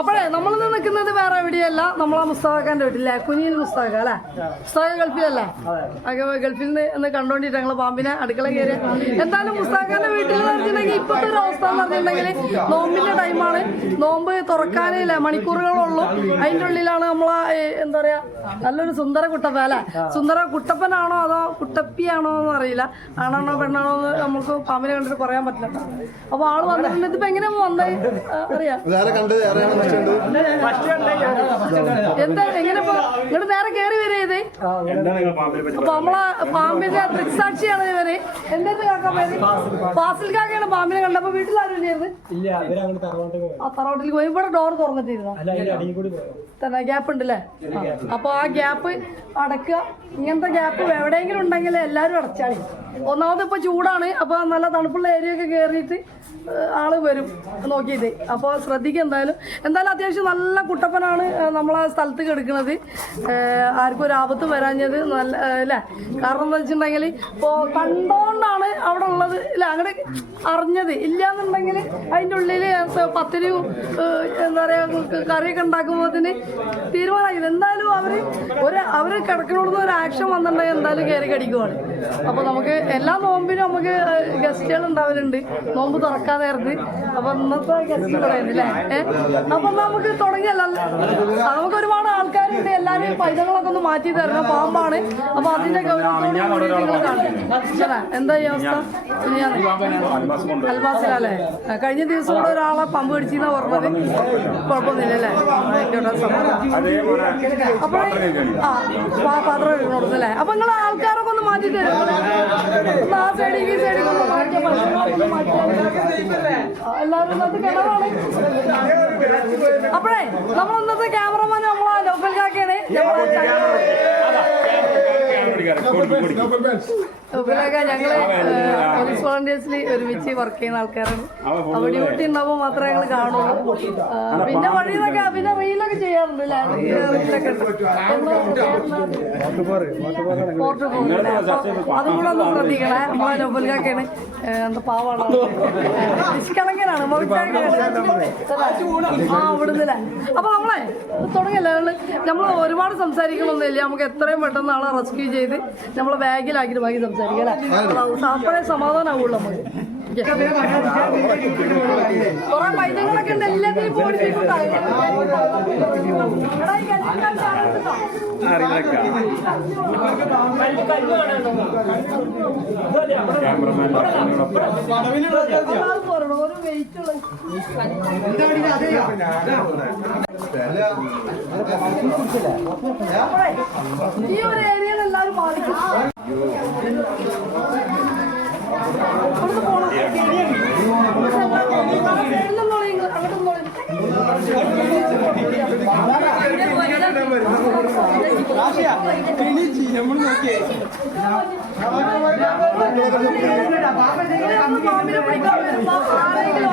അപ്പോഴേ നമ്മളിന്ന് നിൽക്കുന്നത് വേറെ എവിടെയല്ല, നമ്മളാ മുസ്താഖാന്റെ വീട്ടിലെ കുനിയിൽ മുസ്താഖ അല്ലേ? മുസ്താഖ ഗൾഫിലല്ലേ? ഗൾഫിൽ നിന്ന് കണ്ടോണ്ടിട്ട് ഞങ്ങള് പാമ്പിനെ അടുക്കള കയറി. എന്തായാലും മുസ്താഖാന്റെ വീട്ടിൽ പറഞ്ഞിട്ടുണ്ടെങ്കിൽ ഇപ്പോഴത്തെ ഒരു അവസ്ഥ എന്ന് പറഞ്ഞിട്ടുണ്ടെങ്കിൽ നോമ്പിന്റെ ടൈമാണ്. നോമ്പ് തുറക്കാനില്ല, മണിക്കൂറുകളുള്ളൂ. അതിൻ്റെ ഉള്ളിലാണ് നമ്മളാ എന്താ പറയാ നല്ലൊരു സുന്ദര കുട്ടപ്പ അല്ലെ? സുന്ദര കുട്ടപ്പനാണോ അതോ കുട്ടപ്പിയാണോ എന്ന് അറിയില്ല, ആണാണോ പെണ്ണാണോ എന്ന് നമുക്ക് പാമ്പിനെ കണ്ടിട്ട് പറയാൻ പറ്റില്ല. അപ്പൊ ആള് വന്നിട്ടുണ്ട്. ഇതിപ്പോ എങ്ങനെയാ വന്നേ അറിയാം? എന്താ എങ്ങനെ ഇങ്ങോട്ട് നേരെ കയറി വരേത്? അപ്പൊ നമ്മളെ പാമ്പിന്റെ ദൃക്സാക്ഷിയാണ് ഇവര്. എന്റെ കാക്ക പേര് ഫാസിൽ കാക്കയാണ്. പാമ്പിനെ കണ്ടപ്പോ വീട്ടിലാരും ഇല്ലായിരുന്നു. ആ തറവാട്ടിൽ പോയി. ഇവിടെ ഡോർ തുറന്നിട്ടിരുന്നോ? തന്നെ ഗ്യാപ്പ് ഉണ്ടല്ലേ? അപ്പൊ ആ ഗ്യാപ്പ് അടക്കുക. ഇങ്ങനത്തെ ഗ്യാപ്പ് എവിടെയെങ്കിലും ഉണ്ടെങ്കിൽ എല്ലാവരും അടച്ചാളി. ഒന്നാമത് ഇപ്പൊ ചൂടാണ്. അപ്പൊ നല്ല തണുപ്പുള്ള ഏരിയ ഒക്കെ കയറിയിട്ട് ആള് വരും നോക്കിയിട്ട്. അപ്പോൾ ശ്രദ്ധിക്കുക. എന്തായാലും അത്യാവശ്യം നല്ല കുട്ടപ്പനാണ് നമ്മളെ സ്ഥലത്ത് കിടക്കുന്നത്. ആർക്കും ഒരു ആപത്ത് വരാഞ്ഞത് നല്ല അല്ലേ? കാരണം എന്താ വെച്ചിട്ടുണ്ടെങ്കിൽ ഇപ്പോൾ കണ്ടോണ്ടാണ് അവിടെ ഉള്ളത് ഇല്ല, അങ്ങോട്ട് അറിഞ്ഞത്. ഇല്ലയെന്നുണ്ടെങ്കിൽ അതിൻ്റെ ഉള്ളിൽ പത്തിരിയും എന്താ പറയുക കറിയൊക്കെ ഉണ്ടാക്കുമ്പോഴത്തിന് തീരുമാനമാക്കില്ല. എന്തായാലും അവർ കിടക്കണോടുന്ന് ഒരു ആക്ഷൻ വന്നിട്ടുണ്ടെങ്കിൽ എന്തായാലും കയറി കടിക്കുവാണ്. അപ്പോൾ നമുക്ക് എല്ലാ നോമ്പിനും നമുക്ക് ഗസ്റ്റുകൾ ഉണ്ടാവലുണ്ട് നോമ്പ് തുറക്കാൻ നേരത്ത്. അപ്പൊ ഇന്നത്തെ ഗസ്റ്റ് പറയുന്നില്ലേ? അപ്പൊ നമുക്ക് തുടങ്ങിയല്ല, നമുക്ക് ഒരുപാട് ആൾക്കാരുണ്ട്. എല്ലാവരും പൈതങ്ങളൊക്കെ ഒന്ന് മാറ്റി തരണം. പാമ്പാണ്. അപ്പൊ അതിന്റെ ഗൗരവത്തോട് കൂടി നിങ്ങൾ കാണും. എന്താ ഈ അവസ്ഥ? അൽബാസിലല്ലേ? കഴിഞ്ഞ ദിവസം കൂടെ ഒരാളെ പമ്പ് പിടിച്ചെന്നാ പറഞ്ഞത്. കുഴപ്പമൊന്നുമില്ലല്ലേ? അപ്പൊ പാത്രം എടുക്കണോടത്തല്ലേ? അപ്പൊ നിങ്ങൾ ആൾക്കാരൊക്കെ ഒന്ന് മാറ്റി തരും. ആ സൈഡിലേക്ക് ഈ സൈഡിലേക്ക് ഒന്ന് മാറ്റിയാൽ എല്ലാവരും ഇന്നത്തെ കിണറാണ്. അപ്പോഴേ നമ്മൾ ഇന്നത്തെ ക്യാമറമാൻ നമ്മളെ ലോക്കൽ കാക്കയാണ്. ഞങ്ങള് പോലീസ് വോളണ്ടിയേഴ്സിൽ ഒരുമിച്ച് വർക്ക് ചെയ്യുന്ന ആൾക്കാരാണ്. അപ്പൊ ഡ്യൂട്ടി ഉണ്ടാവുമ്പോൾ മാത്രമേ ഞങ്ങൾ കാണുള്ളൂ. പിന്നെ വഴിയിലൊക്കെ പിന്നെ റീലൊക്കെ ചെയ്യാറുണ്ട്. പോർട്ട് പോകുന്നില്ല. അതും കൂടെ ഒന്ന് ശ്രദ്ധിക്കണേ. നമ്മളെ ലോക്കൽ കാക്കയാണ്. എന്താ പാവാണ്, നിഷ്കളങ്കനാണ്. ഇവിടുന്നില്ല. അപ്പൊ നമ്മളെ തുടങ്ങിയല്ലേ? നമ്മൾ ഒരുപാട് സംസാരിക്കണമെന്നില്ല. നമുക്ക് എത്രയും പെട്ടെന്ന് ആളെ റെസ്ക്യൂ ചെയ്ത് നമ്മളെ ബാഗിലാക്കിയിട്ട് ബാക്കി സംസാരിക്കാം അല്ലേ? അപ്പോഴേ സമാധാനമാവുള്ളൂ നമുക്ക്. കുറെ പൈതങ്ങളൊക്കെ ഉണ്ട്. എല്ലാത്തിനും ഒരു വെയിറ്റുള്ള ഈ ഒരു ഏരിയയിൽ എല്ലാവരും ബാധിക്കും. അങ്ങോട്ട് പോണം.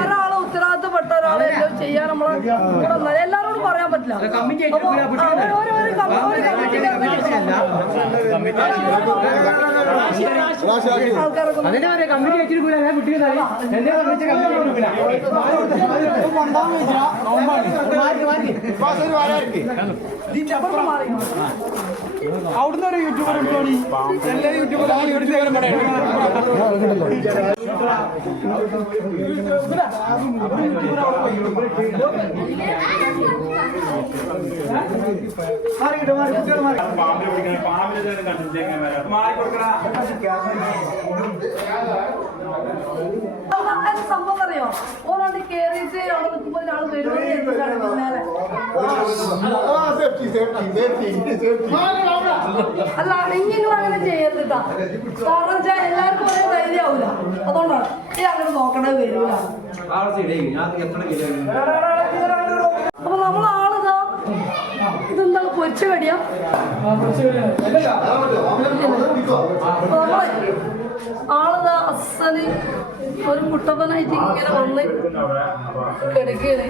ഒരാളെ ഉത്തരവാദിത്തപ്പെട്ട ഒരാളെ എല്ലാം ചെയ്യാൻ നമ്മളെ എല്ലാവരോടും പറയാൻ പറ്റില്ല. അവിടുന്ന് ഒരു യൂട്യൂബർ എടുത്തോണി. എല്ലാ യൂട്യൂബറും സംഭവം അറിയോ? ഓരോണ്ട് കേറിയിട്ട് അവിടെ നിൽക്കുമ്പോൾ ഒരാൾ വരുവാണ്. അല്ല നിങ്ങൾ അങ്ങനെ ചെയ്യരുതാ. കാരണം എല്ലാവർക്കും ഒരേ ധൈര്യമാവൂല. അതുകൊണ്ടാണ് ഈ അങ്ങനെ നോക്കണത് വരൂല. അപ്പൊ നമ്മളാളിതാ ഇതെന്താണ് പൊരിച്ച കടിയാ? നമ്മളെ ആളിതാ അസല് ഒരു കുട്ടപ്പനായിട്ട് ഇങ്ങനെ വന്ന് കിടക്കുകയാണ്.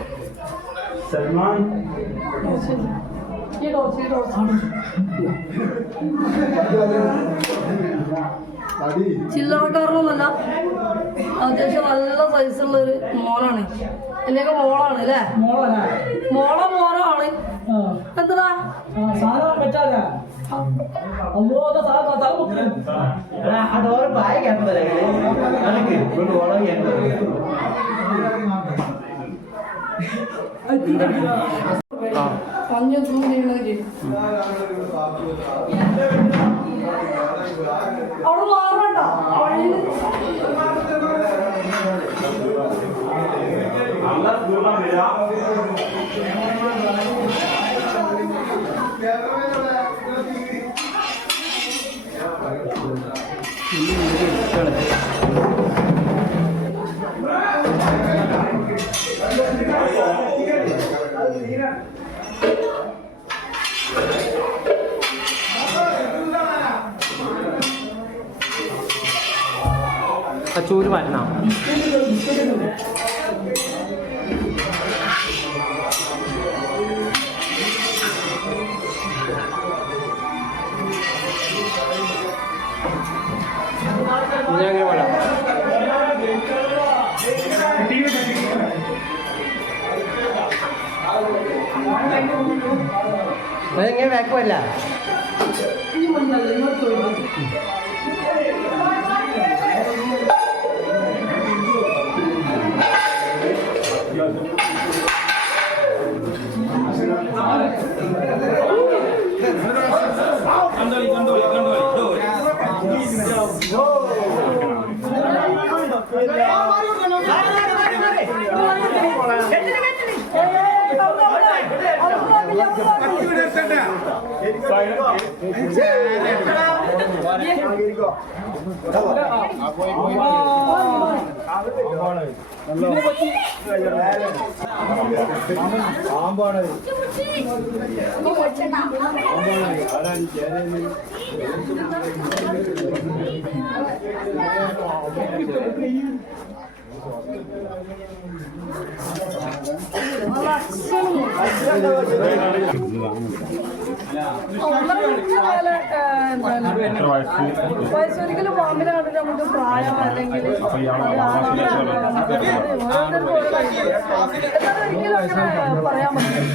ചില്ലറക്കാരനൊന്നല്ല, അത്യാവശ്യം നല്ല സൈസുള്ള ഒരു മോനാണ്. അല്ലെങ്കിൽ മോളാണ് അല്ലേ? മോളോ മോനോ ആണ്. എന്താ മഞ്ഞ അവിടെ മാറണ്ട ചൂര് മാറ്റണം. ഞാൻ പറയാം അതെങ്ങനെ വേക്കുമല്ല വയസ്സൊരിക്കലും പാമ്പിനെ കണ്ടിട്ട് നമുക്ക് പ്രായം അല്ലെങ്കിൽ ഒരിക്കലും പറയാൻ പറ്റില്ല.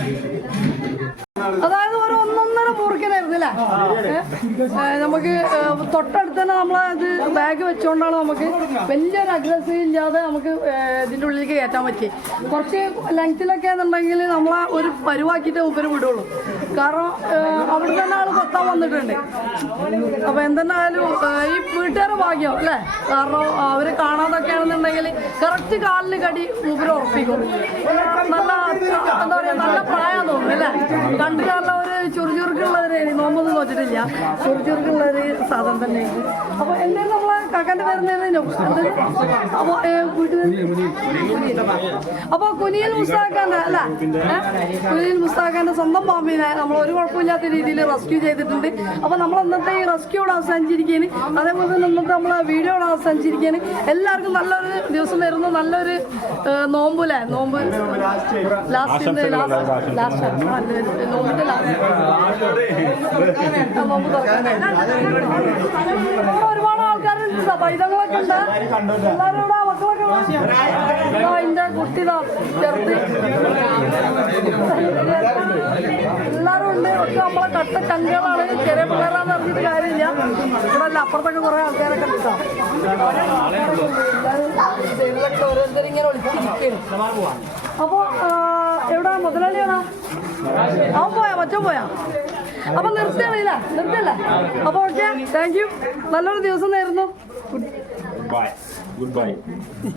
അതായത് ഒരു ഒന്നൊന്നര മൂർഖനായിരുന്നില്ലേ? നമുക്ക് തൊട്ടടുത്ത് തന്നെ നമ്മളത് ബാഗ് വെച്ചുകൊണ്ടാണ് നമുക്ക് വലിയൊരു അഗ്രസീവ് ഇല്ലാതെ നമുക്ക് ഇതിൻ്റെ ഉള്ളിലേക്ക് കയറ്റാൻ പറ്റി. കുറച്ച് ലെങ്ത്തിലൊക്കെ എന്നുണ്ടെങ്കിൽ നമ്മളെ ഒരു പരുവാക്കിയിട്ട് മുമ്പിൽ വിടുള്ളൂ. കാരണം അവിടെ തന്നെ ആൾ കൊത്താൻ വന്നിട്ടുണ്ട്. അപ്പോൾ എന്തെന്നായാലും ഈ വീട്ടുകാരുടെ ഭാഗ്യം അല്ലേ? കാരണം അവർ കാണാതൊക്കെ ആണെന്നുണ്ടെങ്കിൽ കറക്റ്റ് കാലിന് കടി മുമ്പിൽ ഉറപ്പിക്കും. നല്ല എന്താ പറയുക, നല്ല പ്രായം തോന്നും അല്ലേ? കണ്ടിട്ട് നല്ല ഒരു ചുറുചുറുക്കുള്ളവര് നോമ്പൊന്നും നോച്ചിട്ടില്ല. ചുറുചുറുക്കുള്ളൊരു സാധനം തന്നെയാണ്. അപ്പോൾ എന്തായാലും നമ്മളെ കാക്കാൻ്റെ പേരുന്നതിനും അപ്പോൾ കുനിയിൽ മുസ്താഖാൻ്റെ അല്ല കുനിയിൽ മുസ്താഖാൻ്റെ സ്വന്തം പാമ്പിനെ നമ്മൾ ഒരു കുഴപ്പമില്ലാത്ത രീതിയിൽ റെസ്ക്യൂ ചെയ്തിട്ടുണ്ട്. അപ്പോൾ നമ്മൾ ഇന്നത്തെ ഈ റെസ്ക്യൂ ഇവിടെ അവസാനിച്ചിരിക്കുകയാണ്. അതേപോലെ തന്നെ ഇന്നത്തെ നമ്മളെ വീഡിയോ ഇവിടെ അവസാനിച്ചിരിക്കുകയാണ്. എല്ലാവർക്കും നല്ലൊരു ദിവസം നേരുന്നു. നല്ലൊരു നോമ്പല്ലേ? നോമ്പ് ലാസ്റ്റിൻ്റെ നോമ്പിൻ്റെ ഒരുപാട് ആൾക്കാരുണ്ട്. പൈതങ്ങളൊക്കെ ഉണ്ട്. എല്ലാവരും ഇവിടെ മക്കളൊക്കെ അതിൻ്റെ കുട്ടിതാ ചെറുത്ത് എല്ലാവരും ഉണ്ട്. ഒക്കെ നമ്മളെ കട്ട ചങ്കുകളാണ്. ചെറിയ പിള്ളേരാന്ന് പറഞ്ഞിട്ട് കാര്യമില്ല. ഇവിടെ അല്ല അപ്പുറത്തൊക്കെ കുറേ ആൾക്കാരൊക്കെ കിട്ടാം. സൈഡിലൊക്കെ ഓരോരുത്തർ ഇങ്ങനെ വിളിച്ചിരിക്കുന്നു. അപ്പോൾ എവിടെ മുതലാളിയാണോ? അവൻ പോയാ മറ്റോ പോയാ? അപ്പൊ നിർത്തിയാണില്ല നിർത്തിയല്ലേ? അപ്പൊ ഓക്കെ, താങ്ക് യു. നല്ലൊരു ദിവസം നേരുന്നു. Goodbye.